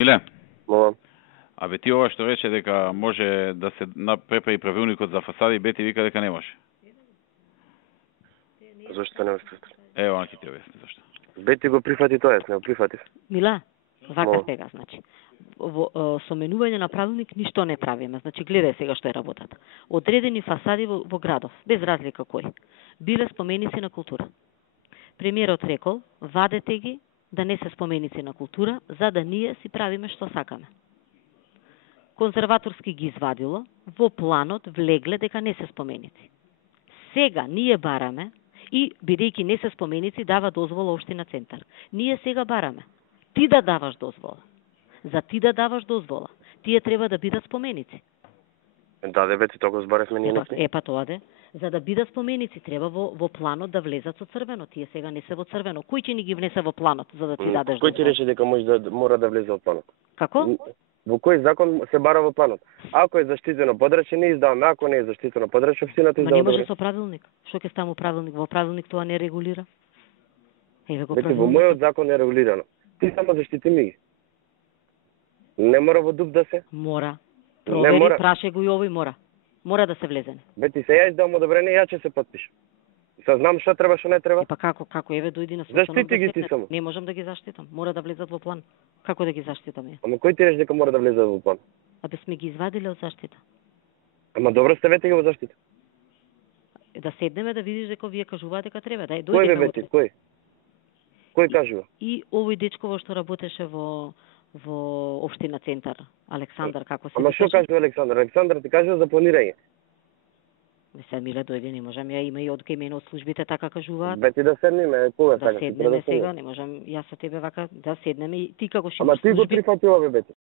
Иле, Молам. абе ти ова што рече дека може да се препари правилникот за фасади, Бети вика дека не може. Зошто не успев? Ево, Анки ти објасни зашто. Бети го прифати тоа, јас не го прифатив. Мила, вака Мол. сега, значи. Со менување на правилник ништо не правиме. Значи, гледај сега што е работата. Одредени фасади во градов, без разлика кој, биле споменици на култура. Премиерот рекол, вадете ги да не се споменици на култура, за да ние си правиме што сакаме. Конзерваторски ги извадило, во планот влегле дека не се споменици. Сега ние бараме, и бидејќи не се споменици, дава дозвола општина Центар. Ние сега бараме ти да даваш дозвола. За ти да даваш дозвола, тие треба да бидат споменици. Даде Бети, тоа го збаревме ние. Епа тоа де. За да бидат споменици, треба во планот да влезат со црвено. Тие сега не се во црвено. Кој ќе ни ги внесе во планот за да ти дадеш дозвола? Кој ти рече дека мора да влезе во планот? Како? Во кој закон се бара во планот? Ако е заштитено подрачје, не издаваме. Ако не е заштитено подрачје, општината издава. Не може со правилник. Што ќе ставам правилник? Во правилник тоа не регулира. Еве го правилник. Во мојот закон е регулирано. Ти само заштити ми ги. Не мора во дуб да се? Мора. Провери, праше го и овој мора. Мора да се влезе. Бети, се ја издавам одобрение, ја ќе се потпишам. Се знам што треба, што не треба. Па како еве дојди на заштити ги ти само. Не можам да ги заштитам. Мора да влезат во план. Како да ги заштитам ја? Ама кој ти рече дека мора да влезат во план? Абе сме ги извадиле од заштита. Ама добро сте вете ги во заштита. Да седнеме да видиш дека вие кажуваат дека треба. Дај дојди. Кој бе Бети, кој? Кој кажува? И овој дечко што работеше во општина Центар, Александар, како се. Ама што кажува Александар? Александар ти кажува за планирање. Се Миле дојде, не можам, ја има и од кај мене од службите така кажуваат. Бети да седнеме, кога да седнеме сега, не можам, јас со тебе вака да седнеме и ти како Ама ти го прифати ове Бети.